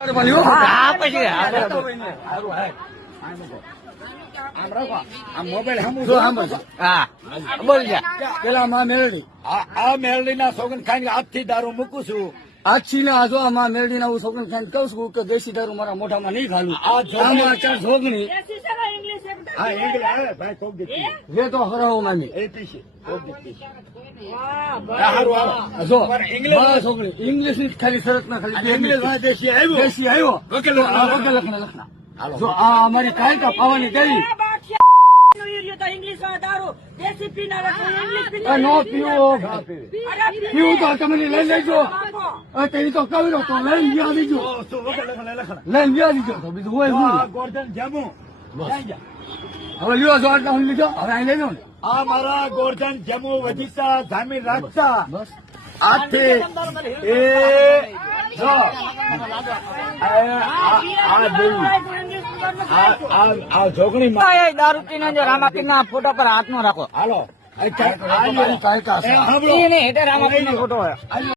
હા પછી હા બોલ પેલા માં મેળવી આ મેરડી ના સોગન ખાઈને આજથી દારૂ મૂકું છું. આજથી ને આજો આમાં મેળવી ના હું સૌને ખાઈને કહું છું કે દેશી દારૂ મારા મોઢામાં નહીં ખાલું. આમાં ચાર જોગણી હા ઇંગ્લિશ આવે ભાઈ કોક દીધી જે તો હરાવો મામી એ પીશે કોક દીધી જો ઇંગ્લિશ છોકરી ઇંગ્લિશ ની ખાલી શરત ના ખાલી ઇંગ્લિશ માં દેશી આવ્યું દેશી આવ્યો વકીલ વકીલ લખના જો આ અમારી કાયકા પાવાની દેવી નો પીવો પીવું તો તમે લઈ લેજો તેની તો કવરો તો લઈને ગયા દીજો લઈને ગયા દીજો તો બીજું હોય હું ગોર્ધન જામુ હવે લ્યો જો આટલા હું લીધો હવે અહીં લઈ લો ને આ મારા ગોર્ધન જમુ વજીસા જામીન રાખતા બસ આજથી એ જો આ જોગણી દારૂ પીને જો રામાપીર ના ફોટો પર હાથ નો રાખો હાલો કાયકા છે સાંભળો રામાપીર નો ફોટો હોય.